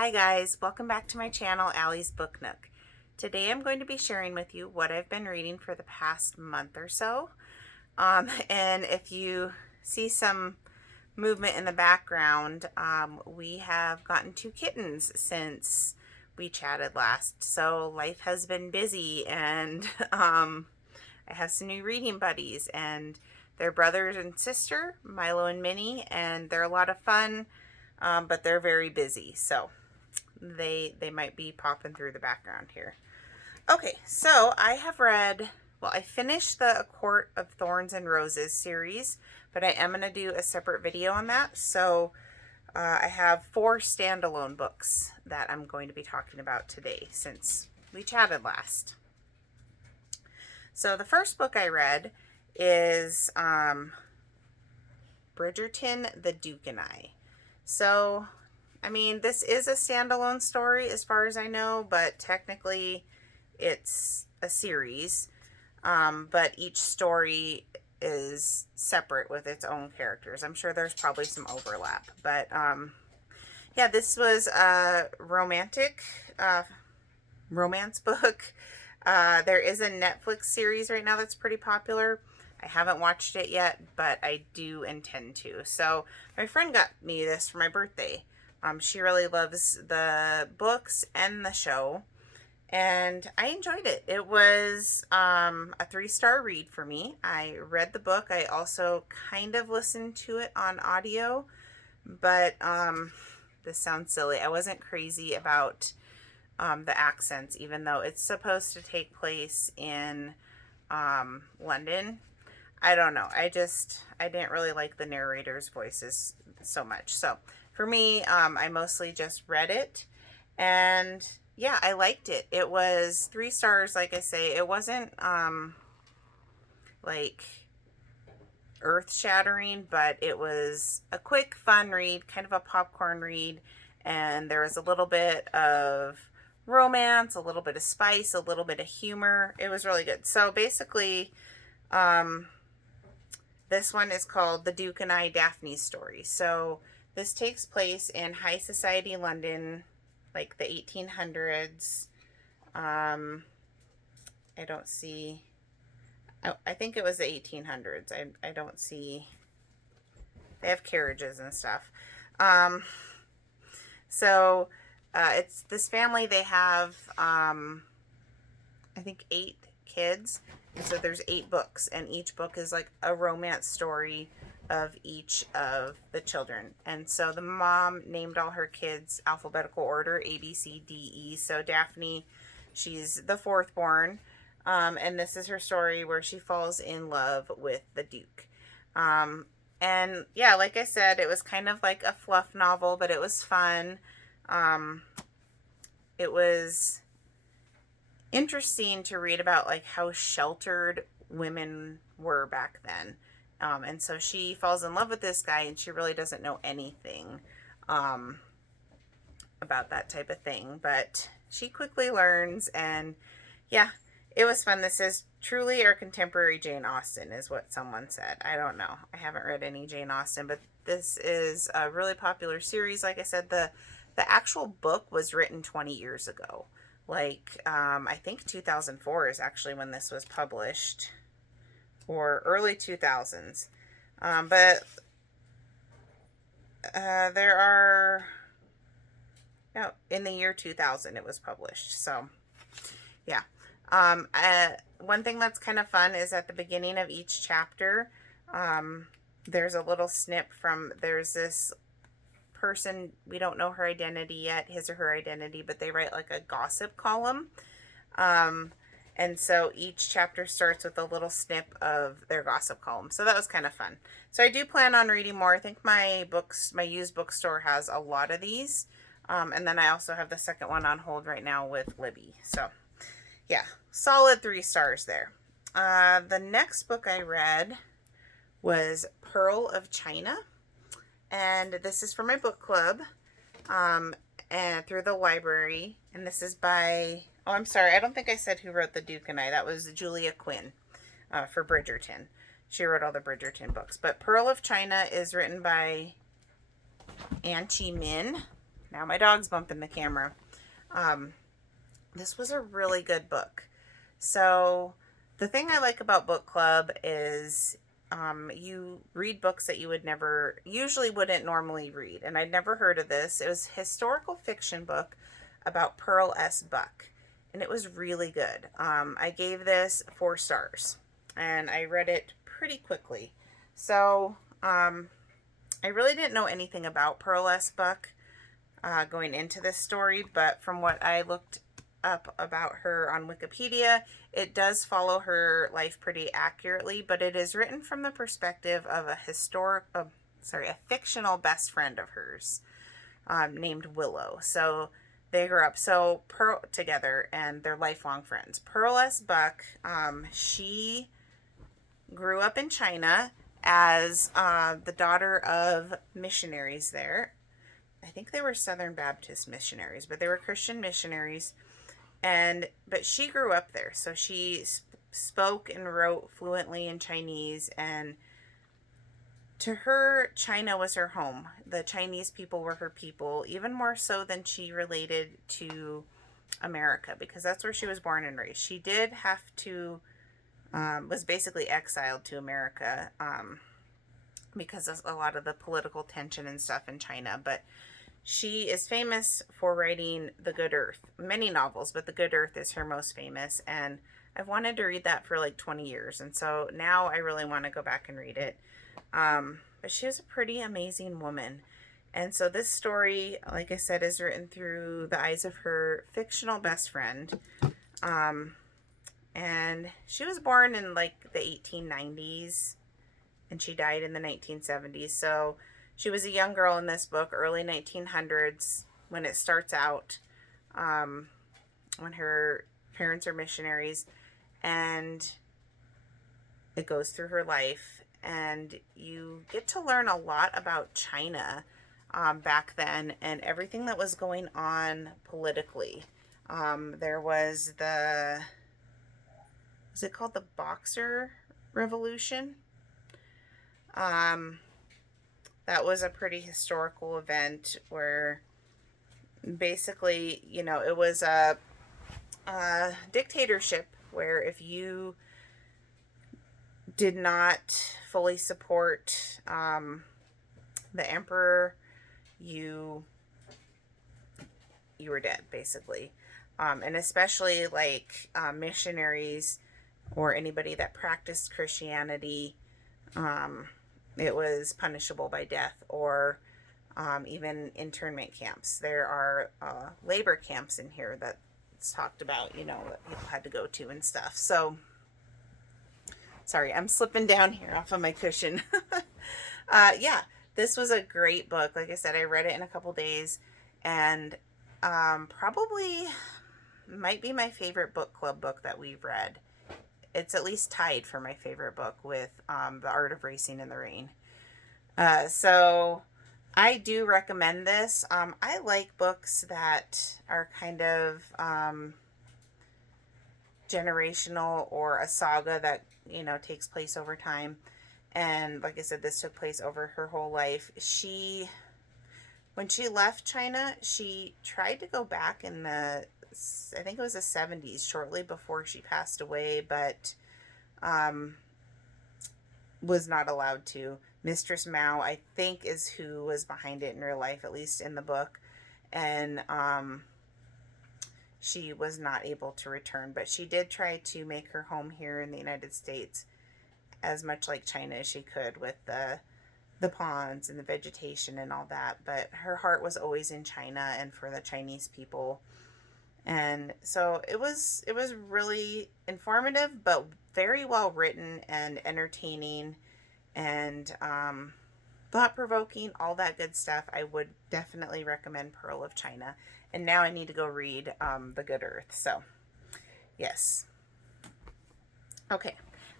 Hi guys, welcome back to my channel, Allie's Book Nook. Today I'm going to be sharing with you what I've been reading for the past month or so. And if you see some movement in the background, we have gotten 2 kittens since we chatted last. So life has been busy, and I have some new reading buddies, and they're brothers and sister, Milo and Minnie, and they're a lot of fun, but they're very busy. So they might be popping through the background here. Okay, so I have read, well, I finished the A Court of Thorns and Roses series, but I am going to do a separate video on that. So I have 4 standalone books that I'm going to be talking about today since we chatted last. So the first book I read is Bridgerton, the Duke and I. So I mean, this is a standalone story as far as I know, but technically it's a series. But each story is separate with its own characters. I'm sure there's probably some overlap. But yeah, this was a romantic romance book. There is a Netflix series right now that's pretty popular. I haven't watched it yet, but I do intend to. So my friend got me this for my birthday. She really loves the books and the show, and I enjoyed it. It was a 3-star read for me. I read the book. I also kind of listened to it on audio, but this sounds silly. I wasn't crazy about the accents, even though it's supposed to take place in London. I don't know. I didn't really like the narrator's voices so much. So for me, I mostly just read it, and yeah, I liked it. It was 3 stars, like I say. It wasn't like earth-shattering, but it was a quick, fun read, kind of a popcorn read, and there was a little bit of romance, a little bit of spice, a little bit of humor. It was really good. So basically, this one is called The Duke and I, Daphne's Story. So this takes place in high society London, like the 1800s. I don't see, I think it was the 1800s. I don't see, they have carriages and stuff. So it's this family, they have, I think 8 kids. And so there's 8 books, and each book is like a romance story of each of the children. And so the mom named all her kids alphabetical order, A, B, C, D, E. So Daphne, she's the 4th born. And this is her story where she falls in love with the Duke. And yeah, like I said, it was kind of like a fluff novel, but it was fun. It was interesting to read about like how sheltered women were back then. And so she falls in love with this guy, and she really doesn't know anything about that type of thing, but she quickly learns. And yeah, it was fun. This is truly our contemporary Jane Austen, is what someone said. I don't know. I haven't read any Jane Austen, but this is a really popular series. Like I said, the actual book was written 20 years ago. Like, I think 2004 is actually when this was published, or early 2000s. But there are, no, in the year 2000 it was published. So, yeah. One thing that's kind of fun is at the beginning of each chapter, there's a little snip from, there's this person, we don't know her identity yet, his or her identity, but they write like a gossip column. And so each chapter starts with a little snip of their gossip column. So that was kind of fun. So I do plan on reading more. I think my used bookstore has a lot of these. And then I also have the second one on hold right now with Libby. So yeah, solid 3 stars there. The next book I read was Pearl of China. And this is for my book club, and through the library. And this is by, oh, I'm sorry, I don't think I said who wrote The Duke and I. That was Julia Quinn for Bridgerton. She wrote all the Bridgerton books. But Pearl of China is written by Ann Chi Min. now my dog's bumping the camera. This was a really good book. So the thing I like about book club is you read books that you wouldn't normally read. And I'd never heard of this. It was a historical fiction book about Pearl S. Buck. And it was really good. I gave this 4 stars. And I read it pretty quickly. So I really didn't know anything about Pearl S. Buck going into this story. But from what I looked up about her on Wikipedia, it does follow her life pretty accurately, but it is written from the perspective of a fictional best friend of hers, named Willow. So they grew up together, and they're lifelong friends. Pearl S. Buck, she grew up in China as the daughter of missionaries there. I think they were Southern Baptist missionaries, but they were Christian missionaries. But she grew up there, so she spoke and wrote fluently in Chinese, and to her, China was her home. The Chinese people were her people, even more so than she related to America, because that's where she was born and raised. She did have to, was basically exiled to America, because of a lot of the political tension and stuff in China, but she is famous for writing The Good Earth. Many novels, but The Good Earth is her most famous. And I've wanted to read that for like 20 years. And so now I really want to go back and read it. But she was a pretty amazing woman. And so this story, like I said, is written through the eyes of her fictional best friend. And she was born in like the 1890s. And she died in the 1970s. So she was a young girl in this book, early 1900s, when it starts out, when her parents are missionaries, and it goes through her life, and you get to learn a lot about China back then and everything that was going on politically. There was was it called the Boxer Revolution? That was a pretty historical event where basically, it was a dictatorship where if you did not fully support the emperor, you were dead, basically. And especially like missionaries or anybody that practiced Christianity, it was punishable by death or even internment camps. There are labor camps in here that's talked about, that people had to go to and stuff. So, sorry, I'm slipping down here off of my cushion. Yeah, this was a great book. Like I said, I read it in a couple days, and probably might be my favorite book club book that we've read. It's at least tied for my favorite book with The Art of Racing in the Rain. So I do recommend this. I like books that are kind of generational, or a saga that, takes place over time. And like I said, this took place over her whole life. When she left China, she tried to go back in I think it was the 70s, shortly before she passed away, but was not allowed to. Mistress Mao, I think, is who was behind it in real life, at least in the book. And she was not able to return, but she did try to make her home here in the United States as much like China as she could, with the ponds and the vegetation and all that. But her heart was always in China and for the Chinese people. And so it was really informative, but very well written and entertaining and thought-provoking, all that good stuff. I would definitely recommend Pearl of China. And now I need to go read The Good Earth. So, yes. Okay.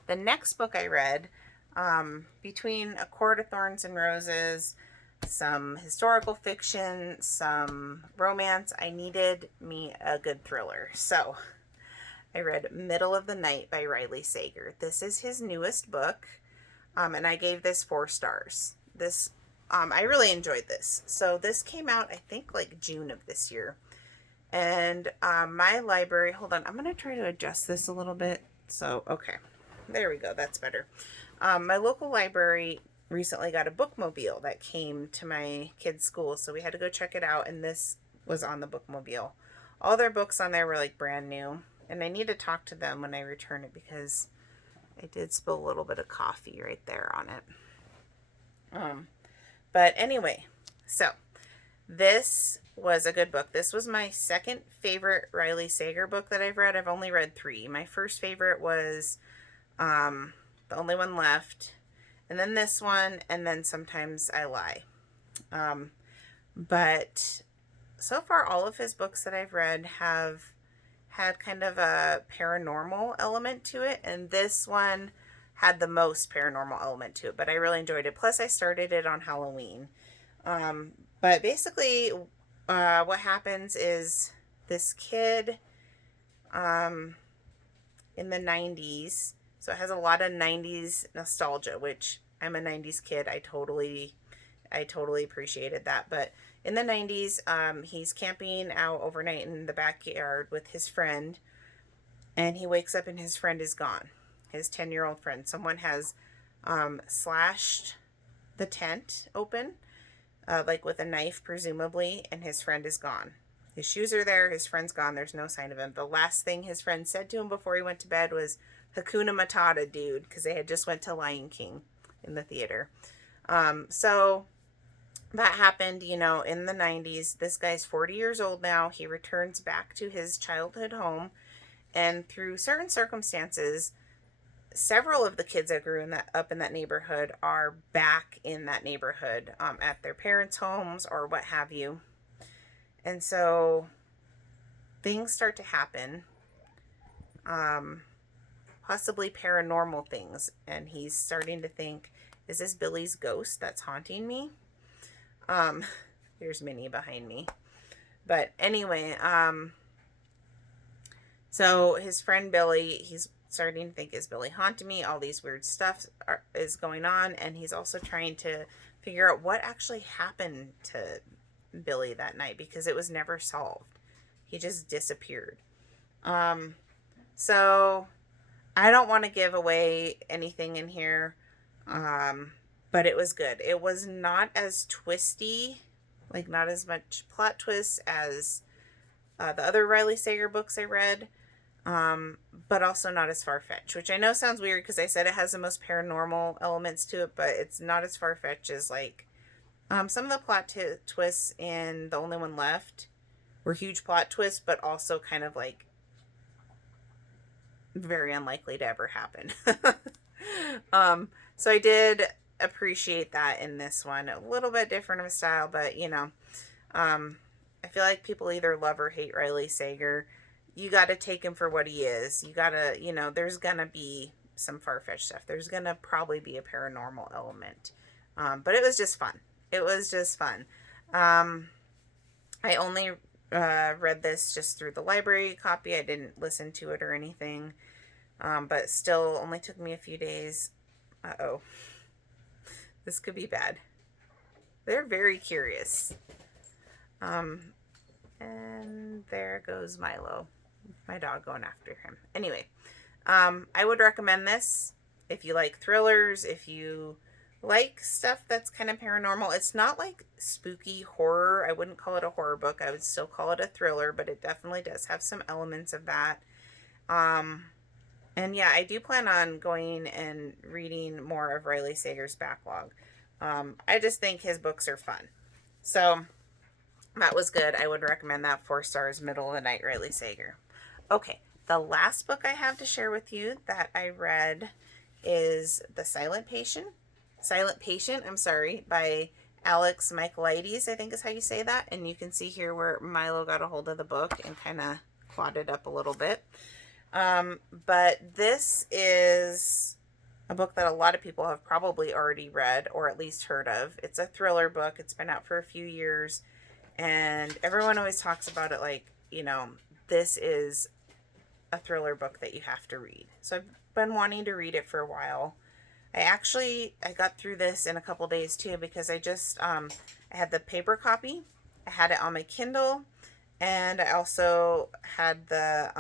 The next book I read, between A Court of Thorns and Roses, some historical fiction, some romance, I needed me a good thriller. So I read Middle of the Night by Riley Sager. This is his newest book, and I gave this 4 stars. This I really enjoyed this. So this came out, I think, like June of this year. And my library, hold on, I'm going to try to adjust this a little bit. So, okay, there we go. That's better. My local library recently got a bookmobile that came to my kids' school. So we had to go check it out. And this was on the bookmobile. All their books on there were like brand new. And I need to talk to them when I return it because I did spill a little bit of coffee right there on it. But anyway, so this was a good book. This was my second favorite Riley Sager book that I've read. I've only read 3. My first favorite was The Only One Left, and then this one, and then Sometimes I Lie. But so far, all of his books that I've read have had kind of a paranormal element to it, and this one had the most paranormal element to it, but I really enjoyed it. Plus, I started it on Halloween. But basically, what happens is this kid in the 90s, so it has a lot of 90s nostalgia, which I'm a 90s kid. I totally appreciated that. But in the 90s, he's camping out overnight in the backyard with his friend, and he wakes up and his friend is gone. His 10-year-old friend. Someone has slashed the tent open, like with a knife, presumably, and his friend is gone. His shoes are there. His friend's gone. There's no sign of him. The last thing his friend said to him before he went to bed was, "Hakuna Matata, dude," because they had just went to Lion King in the theater. So that happened, in the 90s. This guy's 40 years old now. He returns back to his childhood home, and through certain circumstances, several of the kids that grew up in that neighborhood are back in that neighborhood, at their parents' homes or what have you. And so things start to happen, possibly paranormal things. And he's starting to think, is this Billy's ghost that's haunting me? Here's Minnie behind me. But anyway, so his friend Billy, he's starting to think, is Billy haunting me? All these weird stuff is going on, and he's also trying to figure out what actually happened to Billy that night, because it was never solved. He just disappeared. So I don't want to give away anything in here, but it was good. It was not as twisty, like not as much plot twists as the other Riley Sager books I read. But also not as far-fetched, which I know sounds weird because I said it has the most paranormal elements to it, but it's not as far-fetched as like some of the plot twists in The Only One Left were huge plot twists, but also kind of like very unlikely to ever happen. So I did appreciate that in this one. A little bit different of a style, but I feel like people either love or hate Riley Sager. You got to take him for what he is. You got to, there's going to be some far-fetched stuff. There's going to probably be a paranormal element. But it was just fun. It was just fun. I only read this just through the library copy. I didn't listen to it or anything. But still only took me a few days. Uh-oh. This could be bad. They're very curious. And there goes Milo. My dog going after him. Anyway, I would recommend this if you like thrillers, if you like stuff that's kind of paranormal. It's not like spooky horror. I wouldn't call it a horror book. I would still call it a thriller, but it definitely does have some elements of that. And yeah, I do plan on going and reading more of Riley Sager's backlog. I just think his books are fun. So that was good. I would recommend that. 4 stars, Middle of the Night, Riley Sager. Okay, the last book I have to share with you that I read is The Silent Patient, by Alex Michaelides, I think is how you say that. And you can see here where Milo got a hold of the book and kind of clotted up a little bit. But this is a book that a lot of people have probably already read or at least heard of. It's a thriller book. It's been out for a few years. And everyone always talks about it like, this is a thriller book that you have to read. So I've been wanting to read it for a while. I got through this in a couple days too, because I had the paper copy, I had it on my Kindle, and I also had the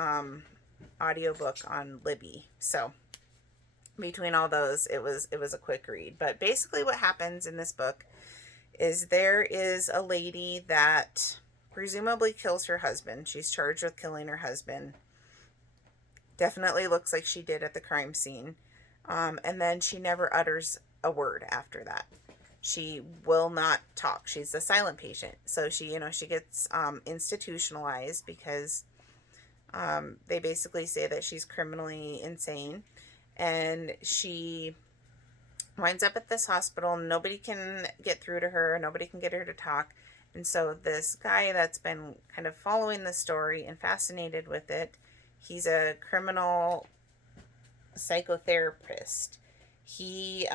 audiobook on Libby. So between all those, it was a quick read. But basically what happens in this book is there is a lady that presumably kills her husband. She's charged with killing her husband. Definitely looks like she did at the crime scene. And then she never utters a word after that. She will not talk. She's a silent patient. So she gets institutionalized because they basically say that she's criminally insane. And she winds up at this hospital. Nobody can get through to her. Nobody can get her to talk. And so this guy that's been kind of following the story and fascinated with it, he's a criminal psychotherapist. He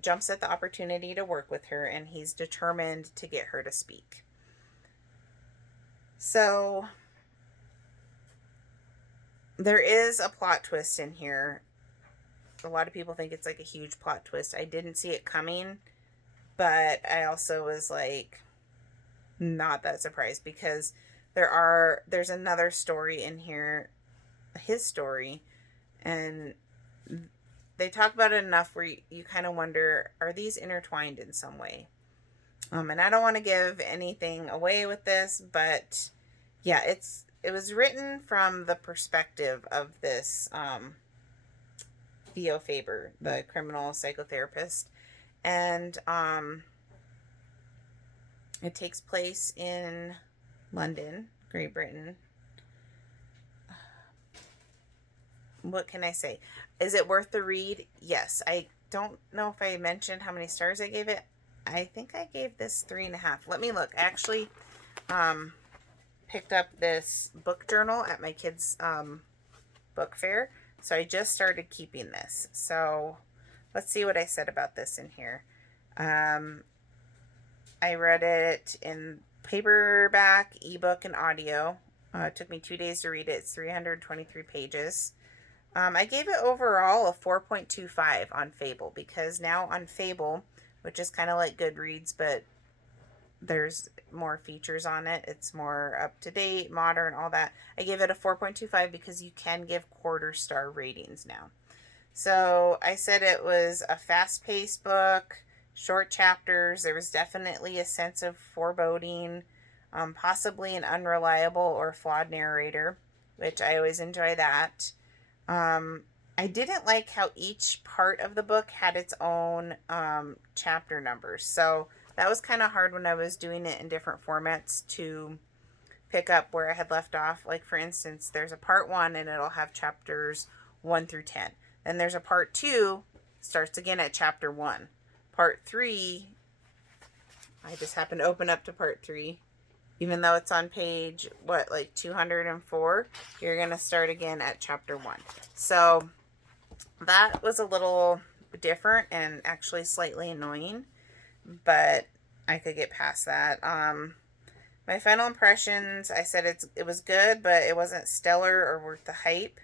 jumps at the opportunity to work with her, and he's determined to get her to speak. So there is a plot twist in here. A lot of people think it's like a huge plot twist. I didn't see it coming, but I also was like not that surprised, because there's another story in here, his story, and they talk about it enough where you kind of wonder, are these intertwined in some way? And I don't want to give anything away with this, but yeah, it was written from the perspective of this Theo Faber, the criminal psychotherapist, and it takes place in London, Great Britain. What can I say? Is it worth the read? Yes. I don't know if I mentioned how many stars I gave it. I think I gave this 3.5. Let me look. I actually picked up this book journal at my kids' book fair. So I just started keeping this. So let's see what I said about this in here. I read it in paperback, ebook, and audio. It took me 2 days to read it. It's 323 pages. I gave it overall a 4.25 on Fable, because now on Fable, which is kind of like Goodreads, but there's more features on it. It's more up to date, modern, all that. I gave it a 4.25 because you can give quarter star ratings now. So I said it was a fast paced book, short chapters. There was definitely a sense of foreboding, possibly an unreliable or flawed narrator, which I always enjoy that. I didn't like how each part of the book had its own chapter numbers. So that was kind of hard when I was doing it in different formats to pick up where I had left off. Like, for instance, there's a part 1 and it'll have chapters 1 through 10. Then there's a part 2, starts again at chapter 1. Part 3, I just happened to open up to part 3. Even though it's on page, 204, you're going to start again at chapter 1. So that was a little different and actually slightly annoying, but I could get past that. My final impressions, I said it was good, but it wasn't stellar or worth the hype.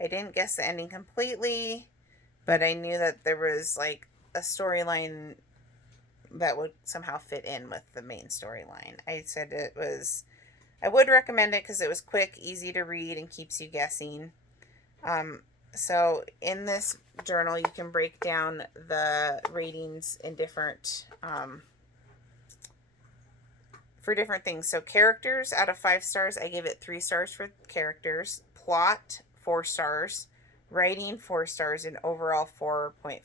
I didn't guess the ending completely, but I knew that there was like a storyline that would somehow fit in with the main storyline. I would recommend it because it was quick, easy to read, and keeps you guessing. So in this journal, you can break down the ratings in different, for different things. So characters, out of 5 stars, I gave it 3 stars for characters. Plot, 4 stars. Writing, 4 stars, and overall 4.5.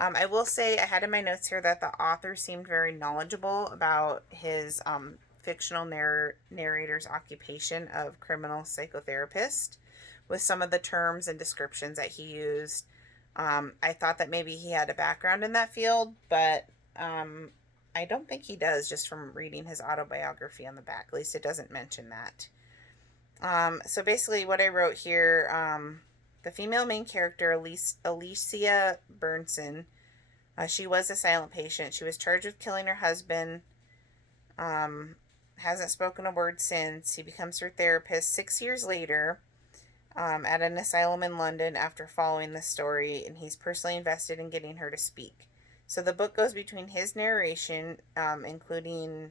I will say I had in my notes here that the author seemed very knowledgeable about his fictional narrator's occupation of criminal psychotherapist, with some of the terms and descriptions that he used. I thought that maybe he had a background in that field, but I don't think he does, just from reading his autobiography on the back. At least it doesn't mention that. So basically what I wrote here, the female main character, Alicia Bernson, she was a silent patient. She was charged with killing her husband. Hasn't spoken a word since. He becomes her therapist 6 years later. at an asylum in London after following the story, and he's personally invested in getting her to speak. So the book goes between his narration, including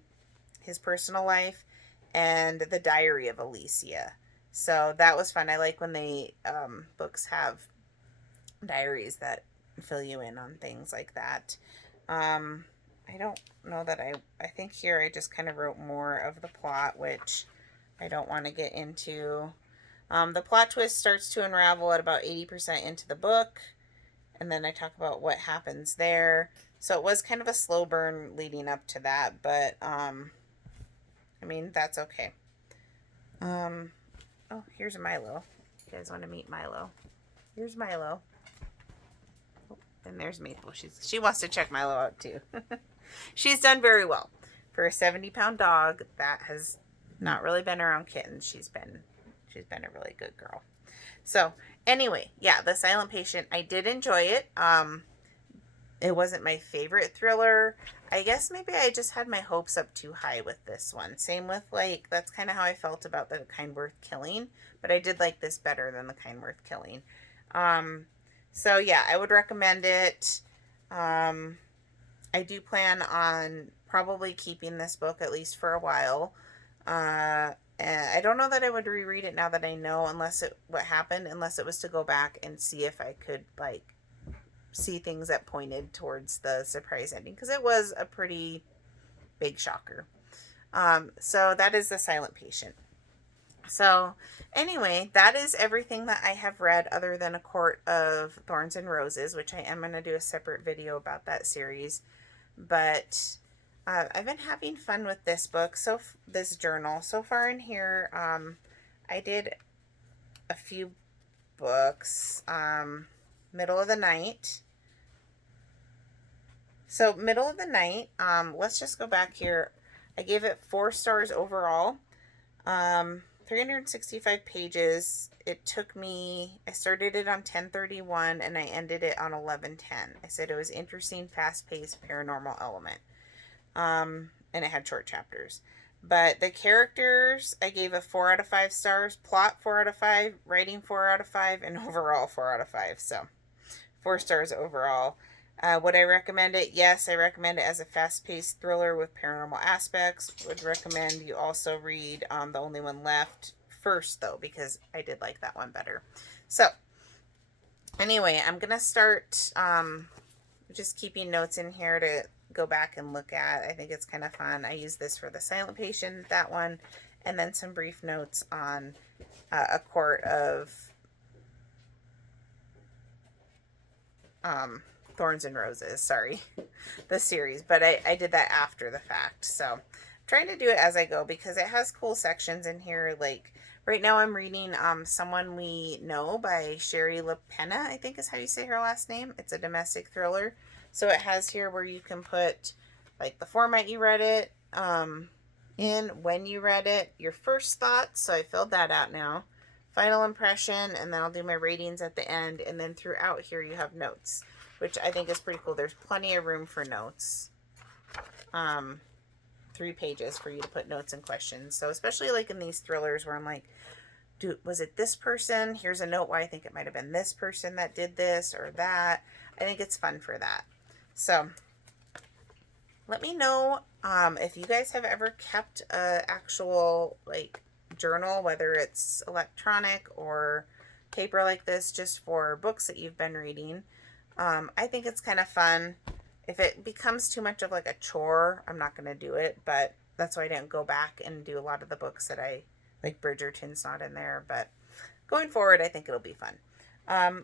his personal life, and the diary of Alicia. So that was fun. I like when they books have diaries that fill you in on things like that. I don't know that I think here I just kind of wrote more of the plot, which I don't want to get into. The plot twist starts to unravel at about 80% into the book, and then I talk about what happens there. So it was kind of a slow burn leading up to that, but I mean, that's okay. Oh, here's Milo. You guys want to meet Milo? Here's Milo. Oh, and there's Maple. She wants to check Milo out too. She's done very well. For a 70-pound dog that has not really been around kittens, she's been a really good girl. So anyway, yeah, The Silent Patient, I did enjoy it. It wasn't my favorite thriller. I guess maybe I just had my hopes up too high with this one. Same with, like, that's kind of how I felt about The Kind Worth Killing, but I did like this better than The Kind Worth Killing. So yeah, I would recommend it. I do plan on probably keeping this book at least for a while. And I don't know that I would reread it now that I know unless it was to go back and see if I could, like, see things that pointed towards the surprise ending, because it was a pretty big shocker. So that is The Silent Patient. So anyway, that is everything that I have read other than A Court of Thorns and Roses, which I am going to do a separate video about that series. But I've been having fun with this book, this journal. So far in here, I did a few books. Middle of the Night. So Middle of the Night, let's just go back here. I gave it 4 stars overall. 365 pages. It took me, I started it on 10/31 and I ended it on 11/10. I said it was interesting, fast-paced, paranormal element. And it had short chapters. But the characters, I gave a 4 out of 5 stars. Plot, 4 out of 5. Writing, 4 out of 5. And overall, 4 out of 5. So 4 stars overall. Would I recommend it? Yes, I recommend it as a fast-paced thriller with paranormal aspects. Would recommend you also read The Only One Left first, though, because I did like that one better. So, anyway, I'm going to start just keeping notes in here to go back and look at. I think it's kind of fun. I use this for The Silent Patient, that one, and then some brief notes on A Court of Thorns and Roses, sorry, the series, but I did that after the fact. So I'm trying to do it as I go because it has cool sections in here. Like right now I'm reading Someone We Know by Shari LaPena, I think is how you say her last name. It's a domestic thriller. So it has here where you can put like the format you read it in, when you read it, your first thoughts. So I filled that out now. Final impression, and then I'll do my ratings at the end, and then throughout here you have notes, which I think is pretty cool. There's plenty of room for notes. 3 pages for you to put notes and questions. So especially like in these thrillers where I'm like, was it this person? Here's a note why I think it might have been this person that did this or that. I think it's fun for that. So let me know if you guys have ever kept a actual like journal, whether it's electronic or paper like this, just for books that you've been reading. I think it's kind of fun. If it becomes too much of like a chore, I'm not going to do it, but that's why I didn't go back and do a lot of the books that I like. Bridgerton's not in there, but going forward, I think it'll be fun.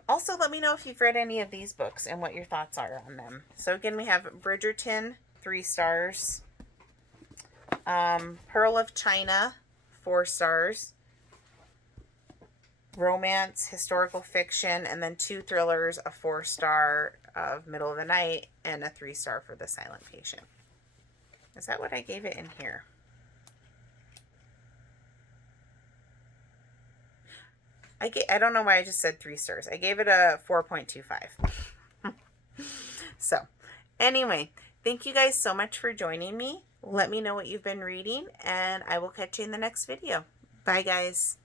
Also, let me know if you've read any of these books and what your thoughts are on them. So again, we have Bridgerton, 3 stars. Pearl of China, 4 stars. Romance, historical fiction, and then 2 thrillers, a 4-star of Middle of the Night, and a 3-star for The Silent Patient. Is that what I gave it in here? I don't know why I just said 3 stars. I gave it a 4.25. So, anyway, thank you guys so much for joining me. Let me know what you've been reading, and I will catch you in the next video. Bye, guys.